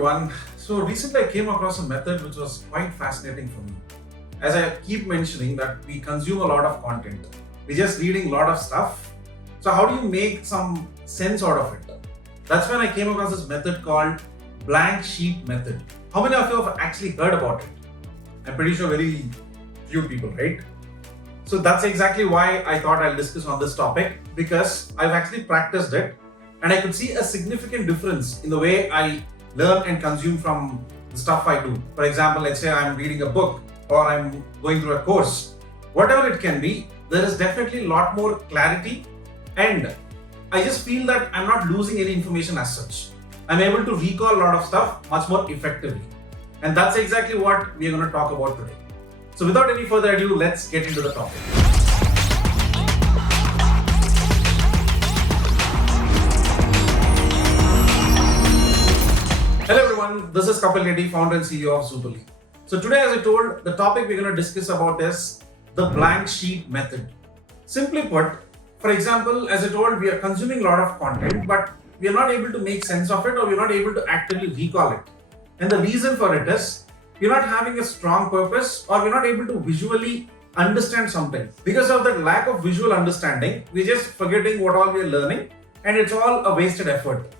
everyone. So recently I came across a method which was quite fascinating for me. As I keep mentioning that we consume a lot of content. We're just reading a lot of stuff. So how do you make some sense out of it? That's when I came across this method called blank sheet method. How many of you have actually heard about it? I'm pretty sure very few people, right? So that's exactly why I thought I'll discuss on this topic, because I've actually practiced it and I could see a significant difference in the way I learn and consume from the stuff I do. For example, let's say I'm reading a book or I'm going through a course, whatever it can be, there is definitely a lot more clarity, and I just feel that I'm not losing any information as such. I'm able to recall a lot of stuff much more effectively. And that's exactly what we're going to talk about today. So without any further ado, let's get into the topic. Hello everyone, this is Kapil Reddy, founder and CEO of Zubali. So today, as I told, the topic we're going to discuss about is the blank sheet method. Simply put, for example, as I told, we are consuming a lot of content, but we are not able to make sense of it, or we're not able to actively recall it. And the reason for it is we're not having a strong purpose, or we're not able to visually understand something. Because of that lack of visual understanding, we're just forgetting what all we're learning, and it's all a wasted effort.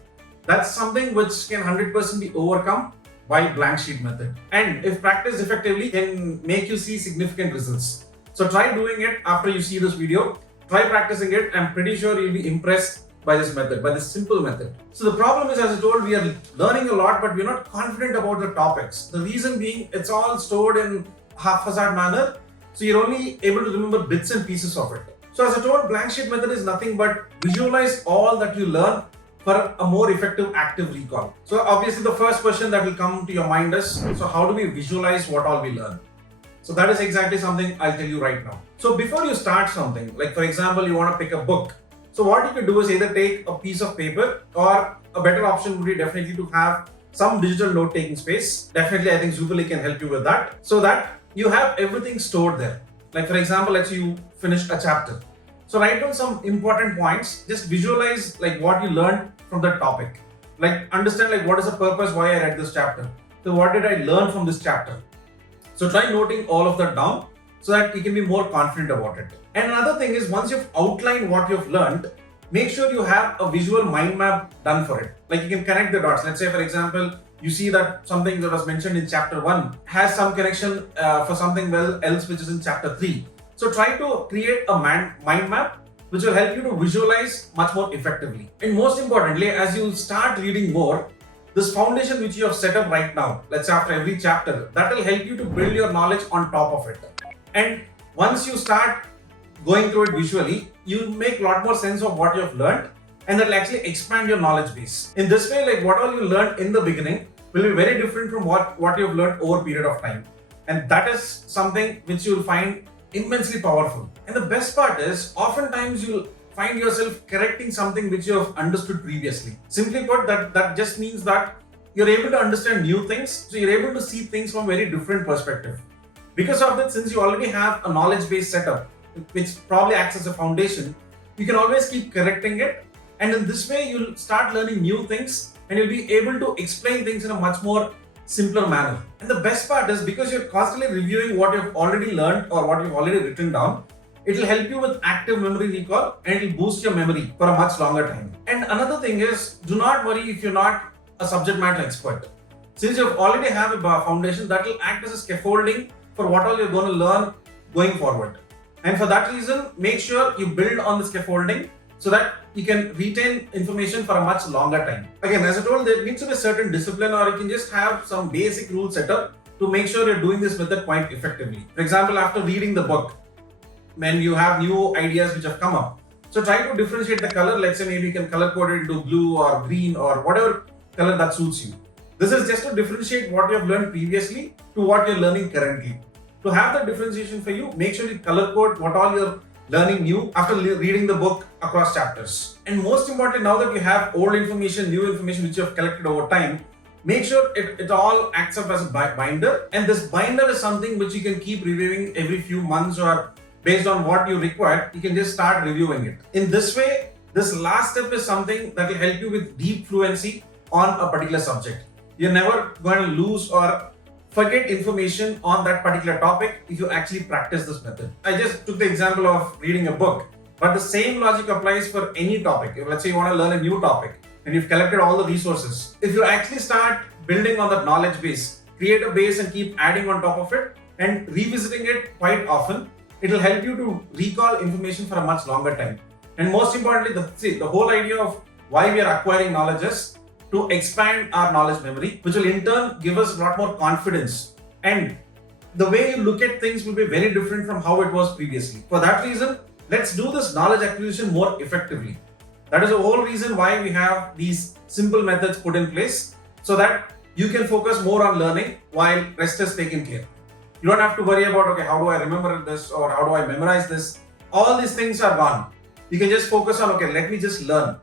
That's something which can 100% be overcome by blank sheet method. And if practiced effectively, can make you see significant results. So try doing it after you see this video. Try practicing it. I'm pretty sure you'll be impressed by this method, by this simple method. So the problem is, as I told, we are learning a lot, but we're not confident about the topics. The reason being, it's all stored in haphazard manner, so you're only able to remember bits and pieces of it. So as I told, blank sheet method is nothing but visualize all that you learn for a more effective active recall. So obviously the first question that will come to your mind is, so how do we visualize what all we learn? So that is exactly something I'll tell you right now. So before you start something, like for example, you want to pick a book. So what you could do is either take a piece of paper, or a better option would be definitely to have some digital note-taking space. Definitely, I think Zubali can help you with that, so that you have everything stored there. Like for example, let's say you finish a chapter. So write down some important points. Just visualize like what you learned from the topic. Like understand like what is the purpose why I read this chapter. So what did I learn from this chapter? So try noting all of that down so that you can be more confident about it. And another thing is, once you've outlined what you've learned, make sure you have a visual mind map done for it. Like you can connect the dots. Let's say, for example, you see that something that was mentioned in chapter 1 has some connection for something else which is in chapter 3. So try to create a mind map which will help you to visualize much more effectively. And most importantly, as you start reading more, this foundation which you have set up right now, let's say after every chapter, that will help you to build your knowledge on top of it. And once you start going through it visually, you make a lot more sense of what you have learned, and that will actually expand your knowledge base. In this way, like what all you learned in the beginning will be very different from what you have learned over a period of time. And that is something which you will find immensely powerful. And the best part is, oftentimes you'll find yourself correcting something which you have understood previously. Simply put, that just means that you're able to understand new things, so you're able to see things from a very different perspective. Because of that, since you already have a knowledge base setup, which probably acts as a foundation, you can always keep correcting it, and in this way you'll start learning new things, and you'll be able to explain things in a much more simpler manner. And the best part is, because you're constantly reviewing what you've already learned or what you've already written down, it will help you with active memory recall, and it will boost your memory for a much longer time. And another thing is, do not worry if you're not a subject matter expert. Since you already have a foundation, that will act as a scaffolding for what all you're going to learn going forward. And for that reason, make sure you build on the scaffolding so that you can retain information for a much longer time. Again, as I told, there needs to be a certain discipline, or you can just have some basic rules set up to make sure you're doing this method quite effectively. For example, after reading the book, when you have new ideas which have come up, so try to differentiate the color. Let's say maybe you can color code it into blue or green or whatever color that suits you. This is just to differentiate what you have learned previously to what you're learning currently. To have that differentiation for you, make sure you color code what all you're learning new after reading the book across chapters. And most importantly, now that you have old information, new information which you have collected over time, make sure it all acts up as a binder. And this binder is something which you can keep reviewing every few months, or based on what you require, you can just start reviewing it. In this way, this last step is something that will help you with deep fluency on a particular subject. you're never going to lose or forget information on that particular topic if you actually practice this method. I just took the example of reading a book, but the same logic applies for any topic. If let's say you want to learn a new topic and you've collected all the resources, if you actually start building on that knowledge base, create a base and keep adding on top of it and revisiting it quite often, it will help you to recall information for a much longer time. And most importantly, the whole idea of why we are acquiring knowledge is to expand our knowledge memory, which will in turn give us a lot more confidence. And the way you look at things will be very different from how it was previously. For that reason, let's do this knowledge acquisition more effectively. That is the whole reason why we have these simple methods put in place, so that you can focus more on learning while rest is taken care. You don't have to worry about, okay, how do I remember this or how do I memorize this? All these things are gone. You can just focus on, okay, let me just learn,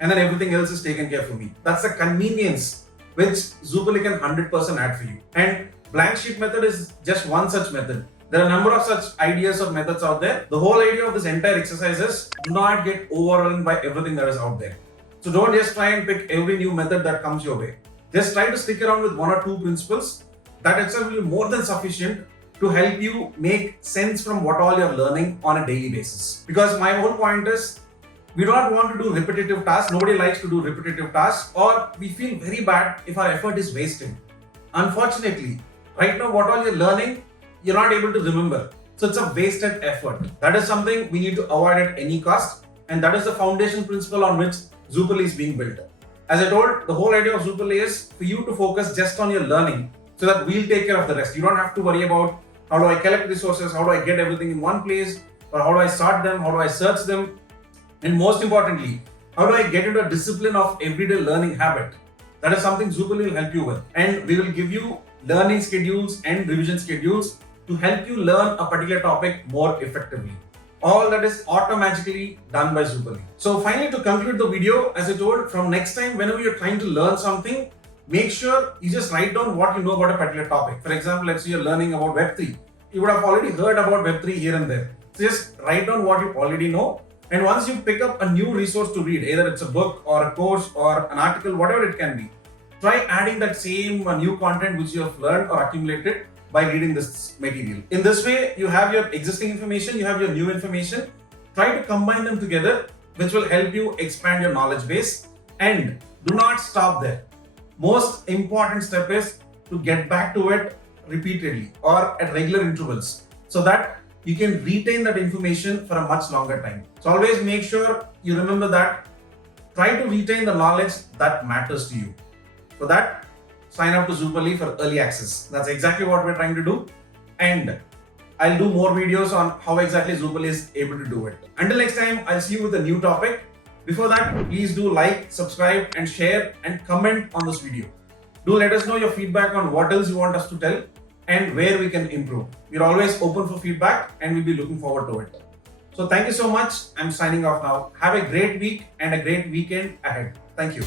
and then everything else is taken care for me. That's the convenience which Zooperly can 100% add for you. And blank sheet method is just one such method. There are a number of such ideas or methods out there. The whole idea of this entire exercise is do not get overwhelmed by everything that is out there. So don't just try and pick every new method that comes your way. Just try to stick around with one or two principles. That itself will be more than sufficient to help you make sense from what all you're learning on a daily basis. Because my whole point is, we don't want to do repetitive tasks. Nobody likes to do repetitive tasks, or we feel very bad if our effort is wasted. Unfortunately, right now what all you're learning, you're not able to remember. So it's a wasted effort. That is something we need to avoid at any cost. And that is the foundation principle on which Zooperly is being built. As I told, the whole idea of Zooperly is for you to focus just on your learning, so that we'll take care of the rest. You don't have to worry about how do I collect resources, how do I get everything in one place, or how do I sort them, how do I search them, and most importantly, how do I get into a discipline of everyday learning habit. That is something Zooperly will help you with. And we will give you learning schedules and revision schedules to help you learn a particular topic more effectively. All that is automatically done by Zooperly. So finally, to conclude the video, as I told, from next time, whenever you're trying to learn something, make sure you just write down what you know about a particular topic. For example, let's say you're learning about Web3. You would have already heard about Web3 here and there. So just write down what you already know. And once you pick up a new resource to read, either it's a book or a course or an article, whatever it can be, try adding that same new content which you have learned or accumulated by reading this material. In this way, you have your existing information, you have your new information. Try to combine them together, which will help you expand your knowledge base. And do not stop there. Most important step is to get back to it repeatedly or at regular intervals, so that you can retain that information for a much longer time. So always make sure you remember that. Try to retain the knowledge that matters to you. For that, sign up to Zooperly for early access. That's exactly what we're trying to do. And I'll do more videos on how exactly Zooperly is able to do it. Until next time, I'll see you with a new topic. Before that, please do like, subscribe, and share and comment on this video. Do let us know your feedback on what else you want us to tell and where we can improve. We're always open for feedback and we'll be looking forward to it. So thank you so much. I'm signing off now. Have a great week and a great weekend ahead. Thank you.